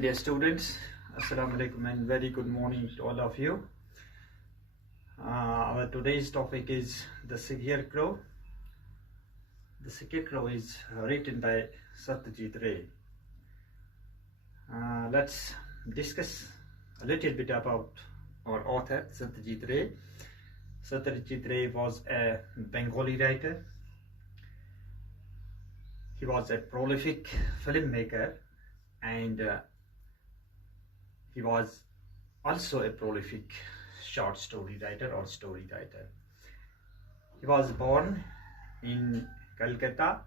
Dear students, Assalamu alaikum and very good morning to all of you. Our today's topic is The Scarecrow. The Scarecrow is written by Satyajit Ray. Let's discuss a little bit about our author, Satyajit Ray. Satyajit Ray was a Bengali writer. He was a prolific filmmaker and he was also a prolific short story writer or story writer. He was born in Calcutta,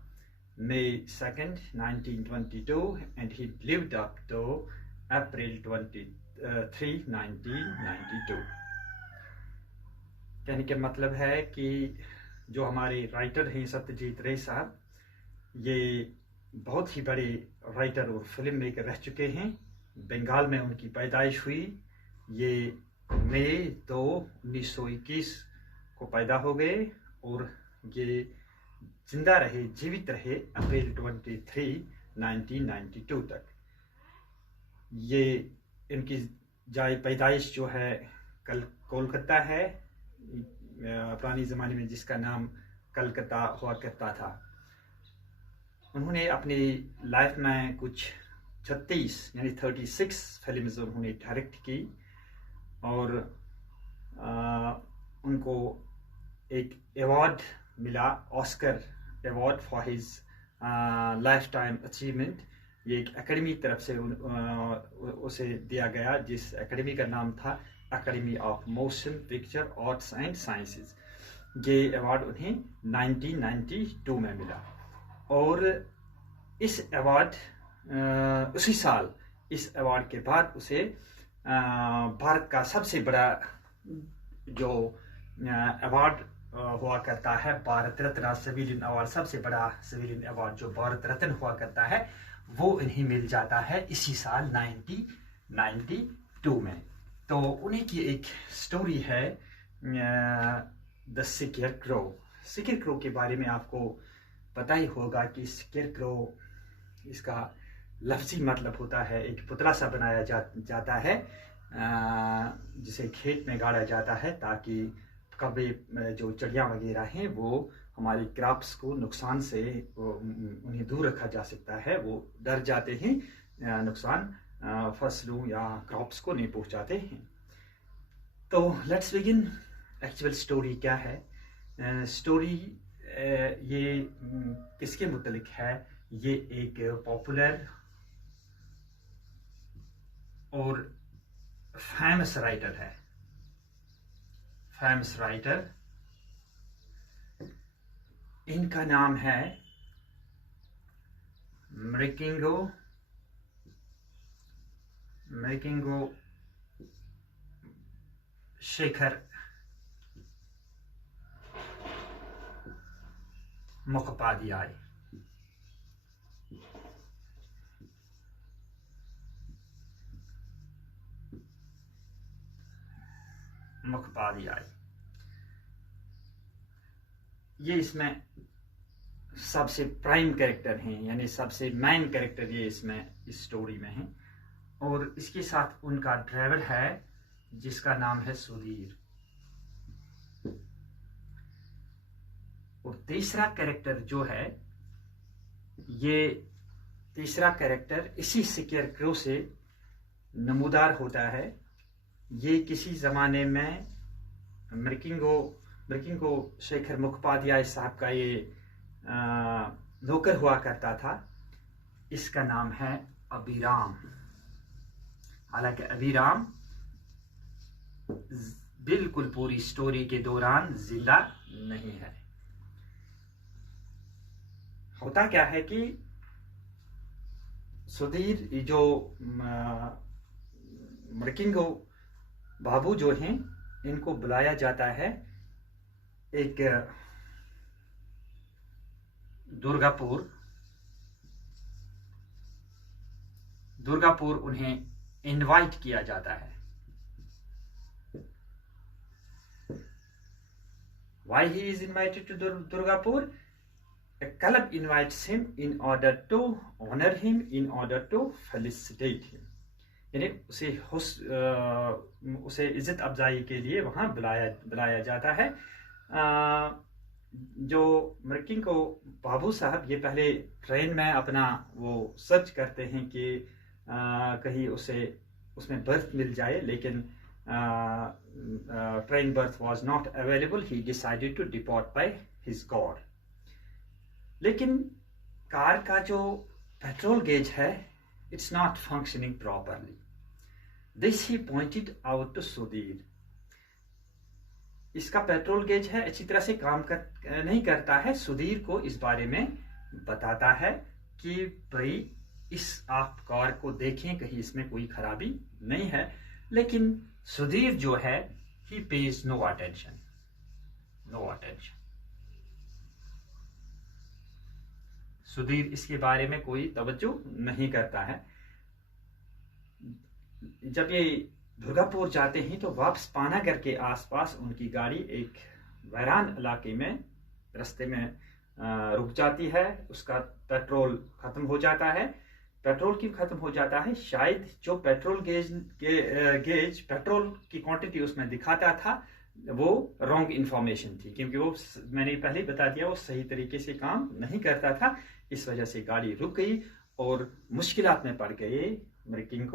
May 2nd, 1922, and he lived up to April 23, 1992. कहने के मतलब है कि जो हमारे writer हैं सत्यजीत रे साहब, ये बहुत ही बड़े राइटर और फिल्म मेकर रह चुके हैं। बंगाल में उनकी पैदाइश हुई। ये मई 2, 1921 को पैदा हो गए और ये जिंदा रहे, जीवित रहे अप्रैल 23, 1992 तक। ये इनकी जाए पैदाइश जो है कोलकाता है, पुरानी ज़माने में जिसका नाम कलकत्ता हुआ करता था। उन्होंने अपनी लाइफ में कुछ 36 यानी 36 फिल्म्स उन्होंने डायरेक्ट की और उनको एक अवार्ड मिला, Oscar award for his life time achievement. ये एक एकेडमी तरफ से उसे दिया गया, जिस एकेडमी का नाम था academy of motion picture arts and sciences. ये अवार्ड उन्हें 1992 में मिला और इस अवार्ड उसी साल इस अवार्ड के बाद उसे भारत का सबसे बड़ा जो अवार्ड हुआ करता है, भारत रत्न सिविलियन अवार्ड, सबसे बड़ा सिविलियन अवार्ड जो भारत रत्न हुआ करता है, वो इन्हें मिल जाता है इसी साल 1992 में। तो उन्हीं की एक स्टोरी है द स्केरक्रो। स्केरक्रो के बारे में आपको पता ही होगा कि स्केरक्रो, इसका लफ्ज़ी मतलब होता है एक पुतला सा बनाया जाता है जिसे खेत में गाड़ा जाता है ताकि कभी जो चिड़िया वगैरह हैं वो हमारी क्रॉप्स को नुकसान से उन्हें दूर रखा जा सकता है। वो डर जाते हैं, नुकसान फसलों या क्रॉप्स को नहीं पहुंचाते हैं। तो लेट्स बिगिन। एक्चुअल स्टोरी क्या है? स्टोरी ये किसके मुतलिक है? ये एक पॉपुलर और फेमस राइटर है। फेमस राइटर, इनका नाम है मृकिंगो शेखर मुखोपाध्याय। ये इसमें सबसे प्राइम कैरेक्टर हैं, यानी सबसे मेन कैरेक्टर ये इसमें इस स्टोरी में है। और इसके साथ उनका ड्राइवर है जिसका नाम है सुधीर। और तीसरा कैरेक्टर जो है, ये तीसरा कैरेक्टर इसी स्केरक्रो से नमूदार होता है। ये किसी ज़माने में मृकिंगो शेखर मुखोपाध्याय साहब का ये नौकर हुआ करता था। इसका नाम है अभिराम। हालांकि अभिराम बिल्कुल पूरी स्टोरी के दौरान जिंदा नहीं है। होता क्या है कि सुधीर, जो मृकिंगो बाबू जो हैं, इनको बुलाया जाता है एक दुर्गापुर उन्हें इनवाइट किया जाता है। Why he is invited to Durgapur? A club invites him in order to honor him, in order to felicitate him. यानी उसे इज्जत अफजाई के लिए वहाँ बुलाया जाता है। जो मर्किन को बाबू साहब ये पहले ट्रेन में अपना वो सर्च करते हैं कि कहीं उसमें बर्थ मिल जाए, लेकिन train berth was not available. He decided to depart by his god. लेकिन कार का जो पेट्रोल गेज है, it's not functioning properly. This he pointed out to Sudhir. इसका पेट्रोल गेज है अच्छी तरह से काम नहीं करता है। सुधीर को इस बारे में बताता है कि भाई आप कार को देखें, कहीं इसमें कोई खराबी नहीं है। लेकिन सुधीर जो है, ही पेज नो अटेंशन। सुधीर इसके बारे में कोई तवज्जो नहीं करता है। जब ये दुर्गापुर जाते हैं तो वापस पानागर के आसपास उनकी गाड़ी एक वीरान इलाके में रास्ते में रुक जाती है। उसका पेट्रोल खत्म हो जाता है। पेट्रोल क्यों खत्म हो जाता है? शायद जो पेट्रोल गेज पेट्रोल की क्वांटिटी उसमें दिखाता था, वो रॉन्ग इंफॉर्मेशन थी, क्योंकि वो मैंने पहले बता दिया वो सही तरीके से काम नहीं करता था। इस वजह से गाड़ी रुक गई और मुश्किलात में पड़ गए मर्किन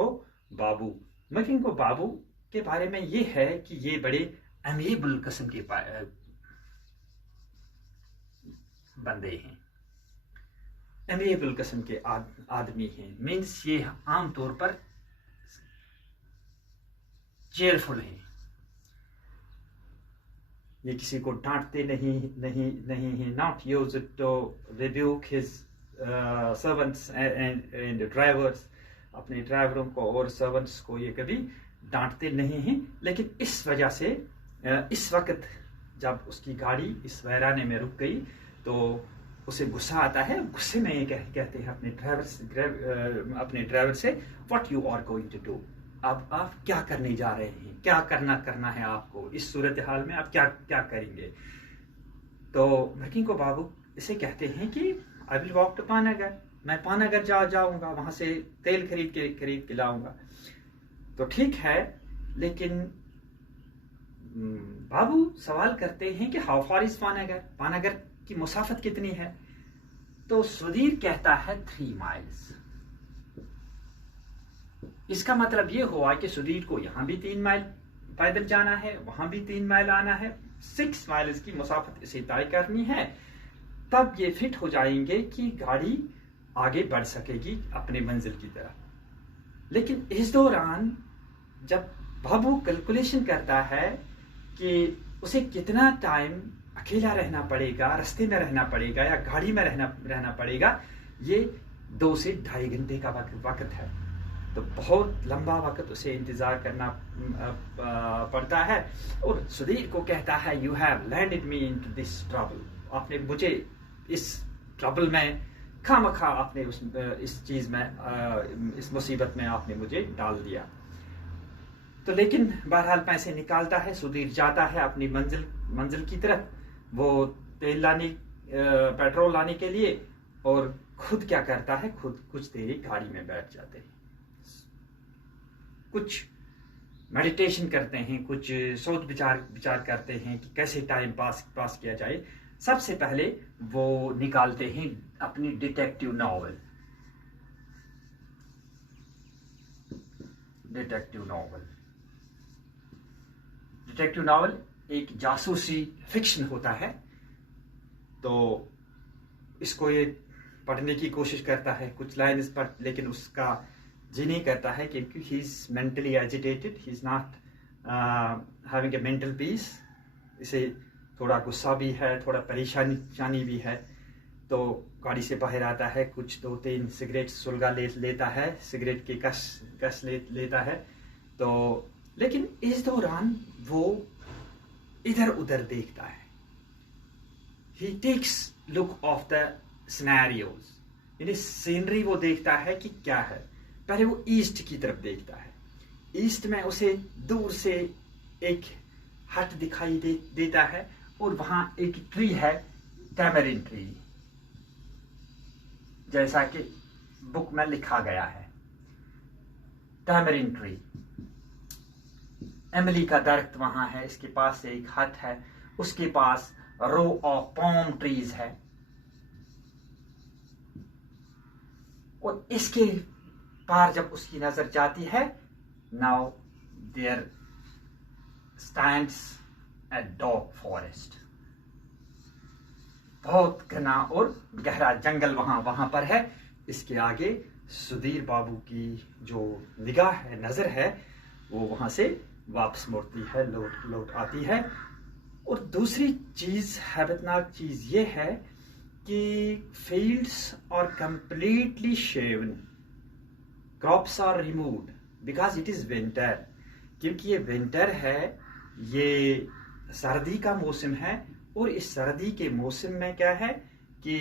को बाबू के बारे में ये है कि ये बड़े अमेबल किस्म के बंदे हैं, अमेबल किस्म के आदमी हैं। मीन्स ये आमतौर पर चेयरफुल हैं। ये किसी को डांटते नहीं है। Not use to rebuke his servants and drivers. अपने ड्राइवरों को और सर्वेंट्स को ये कभी डांटते नहीं हैं। लेकिन इस वजह से इस वक्त जब उसकी गाड़ी इस वीराने में रुक गई तो उसे गुस्सा आता है। गुस्से में ये कहते हैं अपने ड्राइवर से, what you are going to do. अब आप क्या करने जा रहे हैं? क्या करना है आपको? इस सूरत हाल में आप क्या करेंगे? तो मर्किन को बाबू इसे कहते हैं कि I will walk to Panagarh. मैं पानागर जाऊंगा, वहां से तेल खरीद के लाऊंगा। तो ठीक है, लेकिन बाबू सवाल करते हैं कि हाउ फार इज पानागर की मुसाफत कितनी है? तो सुधीर कहता है 3 माइल्स। इसका मतलब ये हुआ कि सुधीर को यहां भी 3 माइल पैदल जाना है, वहां भी 3 माइल आना है। 6 माइल्स की मुसाफत इसे तय करनी है। तब ये फिट हो जाएंगे कि गाड़ी आगे बढ़ सकेगी अपने मंजिल की तरफ। लेकिन इस दौरान जब बाबू कैलकुलेशन करता है कि उसे कितना टाइम अकेला रहना पड़ेगा, रास्ते में रहना पड़ेगा या गाड़ी में रहना पड़ेगा, ये 2 से 2.5 घंटे का वक्त है। तो बहुत लंबा वक्त उसे इंतजार करना पड़ता है। और सुधीर को कहता है, you have landed me into this trouble. आपने मुझे इस ट्रबल में खामखा आपने इस चीज में, इस मुसीबत में आपने मुझे डाल दिया। तो लेकिन बहरहाल पैसे निकालता है, सुधीर जाता है अपनी मंजिल की तरफ, वो पेट्रोल लाने के लिए। और खुद क्या करता है, खुद कुछ देरी गाड़ी में बैठ जाते हैं, कुछ मेडिटेशन करते हैं, कुछ सोच विचार करते हैं कि कैसे टाइम पास किया जाए। सबसे पहले वो निकालते हैं अपनी डिटेक्टिव नॉवल एक जासूसी फिक्शन होता है। तो इसको ये पढ़ने की कोशिश करता है, कुछ लाइन इस पर, लेकिन उसका जी नहीं करता है क्योंकि he is mentally agitated, he is not having a mental peace. इसे थोड़ा गुस्सा भी है, थोड़ा परेशानी भी है। तो गाड़ी से बाहर आता है, कुछ 2-3 सिगरेट सुलगा लेता है, सिगरेट की कस लेता है। तो लेकिन इस दौरान वो इधर उधर देखता है। He takes look of the scenarios, यानी सीनरी वो देखता है कि क्या है। पहले वो ईस्ट की तरफ देखता है। ईस्ट में उसे दूर से एक हट दिखाई देता है और वहां एक ट्री है, टैमरिन ट्री, जैसा कि बुक में लिखा गया है। टैमरिन ट्री, इमली का दरख्त वहां है, इसके पास से एक हट है, उसके पास रो ऑफ पॉम ट्रीज है, और इसके पार जब उसकी नजर जाती है, now there stands a dog forest, बहुत घना और गहरा जंगल वहां पर है। इसके आगे सुधीर बाबू की जो निगाह है, नजर है, वो वहां से वापस मुड़ती है, लौट आती है। और दूसरी चीज, हैबतनाक चीज ये है कि fields are completely shaven, crops are removed because it is winter, क्योंकि ये विंटर है, ये सर्दी का मौसम है। और इस सर्दी के मौसम में क्या है कि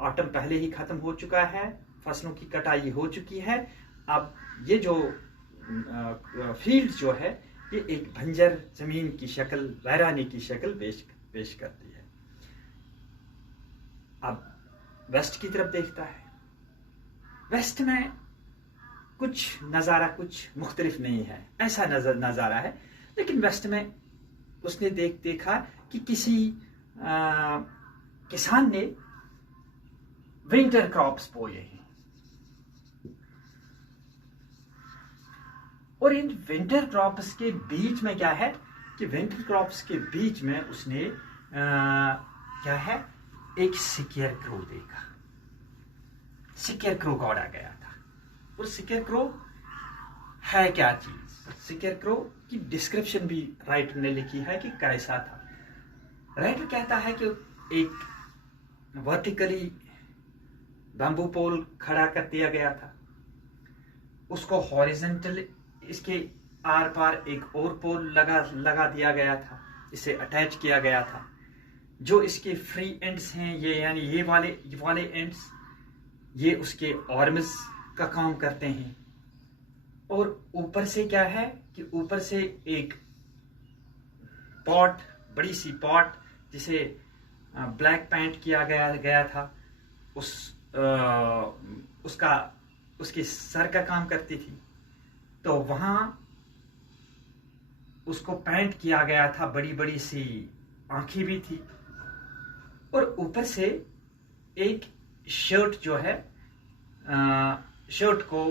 ऑटम पहले ही खत्म हो चुका है, फसलों की कटाई हो चुकी है। अब ये जो फील्ड जो है, ये एक बंजर जमीन की शक्ल, वैरानी की शक्ल पेश करती है। अब वेस्ट की तरफ देखता है, वेस्ट में कुछ नज़ारा कुछ मुख्तलिफ नहीं है, ऐसा नज़ारा है। लेकिन वेस्ट में उसने देखा कि किसी किसान ने विंटर क्रॉप्स बोए हैं, और इन विंटर क्रॉप्स के बीच में क्या है कि विंटर क्रॉप्स के बीच में उसने क्या है, एक सिकेयर क्रो देखा। सिकेयर क्रो गौड़ा गया था। और सिकेयर क्रो है क्या चीज? सिकेयर क्रो की डिस्क्रिप्शन भी राइटर ने लिखी है कि कैसा था। राइटर कहता है कि एक वर्टिकली बैम्बू पोल खड़ा कर दिया गया था, उसको हॉरिजॉन्टल इसके आर पार एक और पोल लगा दिया गया था, इसे अटैच किया गया था। जो इसके फ्री एंड्स हैं, ये यानी ये वाले एंड्स, ये उसके आर्म्स का काम करते हैं। और ऊपर से क्या है कि ऊपर से एक पॉट, बड़ी सी पॉट जिसे ब्लैक पेंट किया गया था, उसके सर का काम करती थी। तो वहां उसको पेंट किया गया था, बड़ी बड़ी सी आंखें भी थी। और ऊपर से एक शर्ट जो है, शर्ट को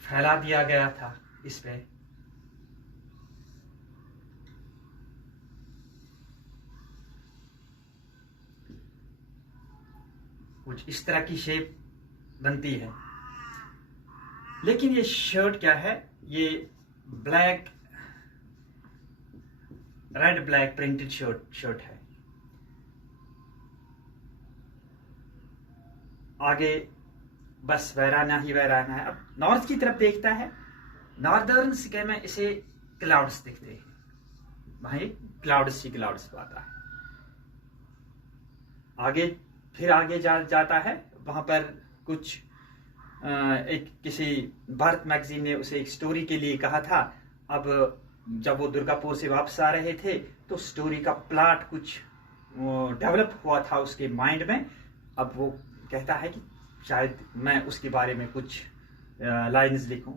फैला दिया गया था इस पे। कुछ इस तरह की शेप बनती है। लेकिन ये शर्ट क्या है, ये रेड ब्लैक प्रिंटेड शर्ट है। आगे बस वैराना ही वैराना है। अब नॉर्थ की तरफ देखता है, नॉर्दर्न स्काई में इसे क्लाउड्स दिखते हैं, वहीं क्लाउड्स ही क्लाउड्स आता है। आगे जाता है, वहां पर कुछ किसी भारत मैगजीन ने उसे एक स्टोरी के लिए कहा था। अब जब वो दुर्गापुर से वापस आ रहे थे तो स्टोरी का प्लॉट कुछ डेवलप हुआ था उसके माइंड में। अब वो कहता है कि शायद मैं उसके बारे में कुछ लाइन्स लिखूं।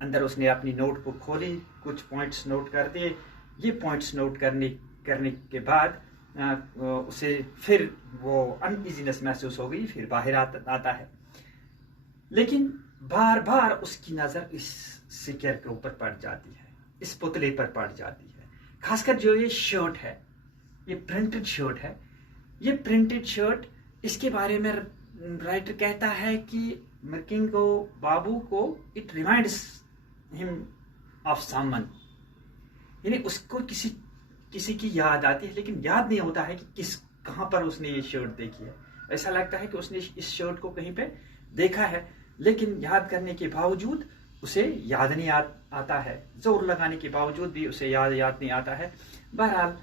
अंदर उसने अपनी नोटबुक खोली, कुछ पॉइंट्स नोट कर दिए। ये पॉइंट्स नोट करने के बाद उसे फिर वो अनइजीनेस महसूस हो गई, फिर बाहर आता है। लेकिन बार बार उसकी नजर इस सिकेयर के ऊपर पड़ जाती है, इस पुतले पर पड़ जाती है। खासकर जो ये शर्ट है, ये प्रिंटेड शर्ट है। ये प्रिंटेड शर्ट, इसके बारे में राइटर कहता है कि मर्किंग को, बाबू को, it reminds him of someone, यानी उसको किसी की याद आती है, लेकिन याद नहीं होता है कि कहां पर उसने ये शर्ट देखी है। ऐसा लगता है कि उसने इस शर्ट को कहीं पे देखा है, लेकिन याद करने के बावजूद उसे याद नहीं आता है। जोर लगाने के बावजूद भी उसे याद नहीं आता है। बहरहाल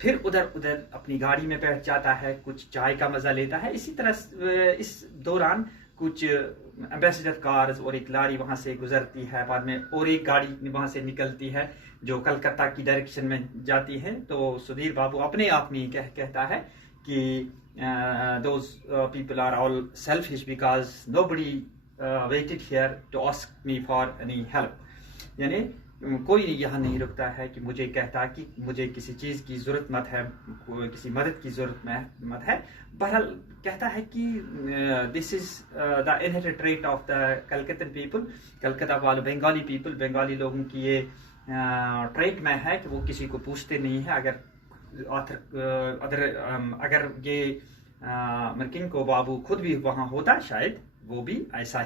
फिर उधर अपनी गाड़ी में बैठ जाता है, कुछ चाय का मजा लेता है। इसी तरह इस दौरान कुछ एम्बेसडर कार्स और एक लारी वहां से गुजरती है। बाद में और एक गाड़ी वहां से निकलती है जो कलकत्ता की डायरेक्शन में जाती है। तो सुधीर बाबू अपने आप में कहता है कि those people are all selfish because nobody waited here to ask me for any help. यानी कोई यहाँ नहीं रुकता है कि मुझे कहता कि मुझे किसी चीज़ की ज़रूरत मत है, किसी मदद की ज़रूरत मत है। बहरहाल कहता है कि this is the inherited trait of the Calcuttan people, Calcutta वाले बंगाली पीपल, बंगाली लोगों की ये ट्रेट में है कि वो किसी को पूछते नहीं है। अगर ये मरकिंगो बाबू खुद भी वहाँ होता शायद वो भी ऐसा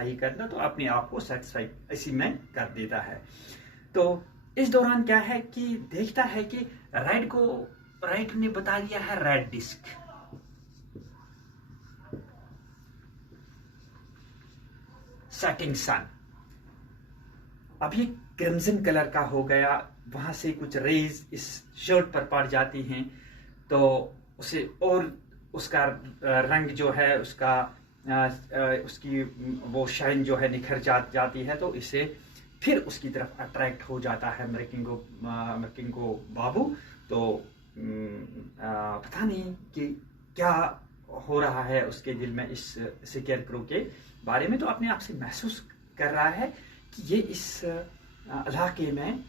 ही करता, तो अपने आप को सेटिस्फाइड इसी में कर देता है। तो इस दौरान क्या है कि देखता है कि राइट ने बता दिया है रेड डिस्क, सेटिंग सन। अब ये क्रिम्सन कलर का हो गया, वहां से कुछ रेज इस शर्ट पर पड़ जाती हैं, तो उसे और उसका रंग जो है उसकी वो शाइन जो है निखर जाती है, तो इसे फिर उसकी तरफ अट्रैक्ट हो जाता है मरकिंगो बाबू। तो पता नहीं कि क्या हो रहा है उसके दिल में इस स्केरक्रो के बारे में। तो अपने आप से महसूस कर रहा है कि ये इस इलाके में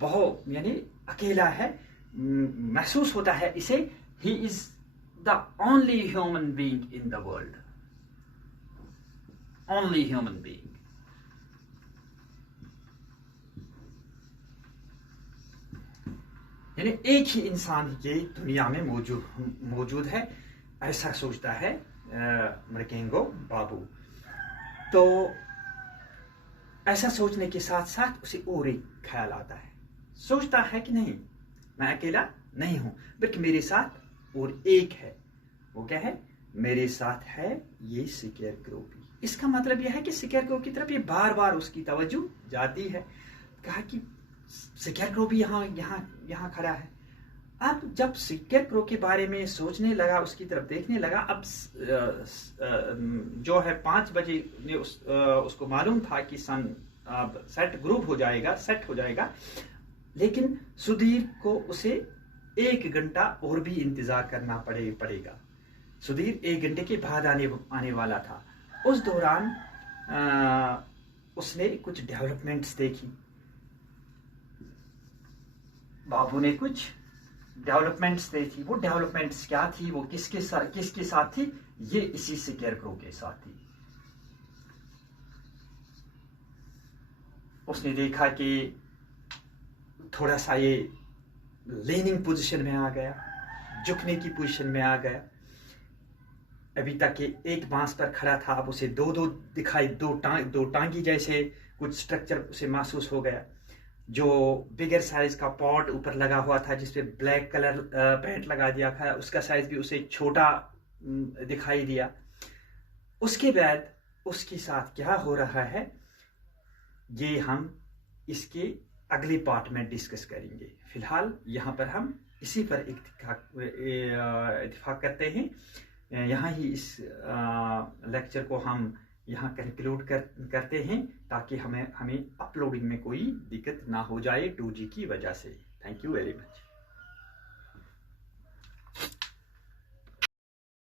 बहुत यानी अकेला है, महसूस होता है इसे he is the only human being in the world, only human being. यानी एक ही इंसान ये दुनिया में मौजूद है, ऐसा सोचता है मरकिंगो बाबू। तो ऐसा सोचने के साथ साथ उसे और एक ख्याल आता है, सोचता है कि नहीं, मैं अकेला नहीं हूं, बल्कि मेरे साथ और एक है। वो क्या है? मेरे साथ है ये स्केरक्रो भी। इसका मतलब यह है कि स्केरक्रो की तरफ ये बार बार उसकी तवज्जो जाती है। कहा कि स्केरक्रो भी यहाँ खड़ा है। अब जब स्केरक्रो के बारे में सोचने लगा, उसकी तरफ देखने लगा, अब जो है 5 बजे उसको मालूम था कि सन सेट हो जाएगा, लेकिन सुधीर को उसे 1 घंटा और भी इंतजार करना पड़ेगा। सुधीर 1 घंटे के बाद आने वाला था। उस दौरान उसने कुछ डेवलपमेंट्स देखी। बाबू ने कुछ डेवलपमेंट्स देखी। वो डेवलपमेंट्स क्या थी, वो किसके साथ थी? ये इसी स्केरक्रो के साथ थी। उसने देखा कि थोड़ा सा ये लेनिंग पोजीशन में आ गया, झुकने की पोजीशन में आ गया। अभी तक ये एक बांस पर खड़ा था, अब उसे दो दिखाई, दो टांगी जैसे कुछ स्ट्रक्चर उसे महसूस हो गया। जो बिगर साइज का पॉट ऊपर लगा हुआ था जिसपे ब्लैक कलर पेंट लगा दिया था, उसका साइज भी उसे छोटा दिखाई दिया। उसके बाद उसके साथ क्या हो रहा है ये हम इसके अगले पार्ट में डिस्कस करेंगे। फिलहाल यहाँ पर हम इसी पर इत्तेफाक करते हैं। यहाँ ही इस लेक्चर को हम यहाँ कंक्लूड करते हैं, ताकि हमें अपलोडिंग में कोई दिक्कत ना हो जाए 2G की वजह से। Thank you very much.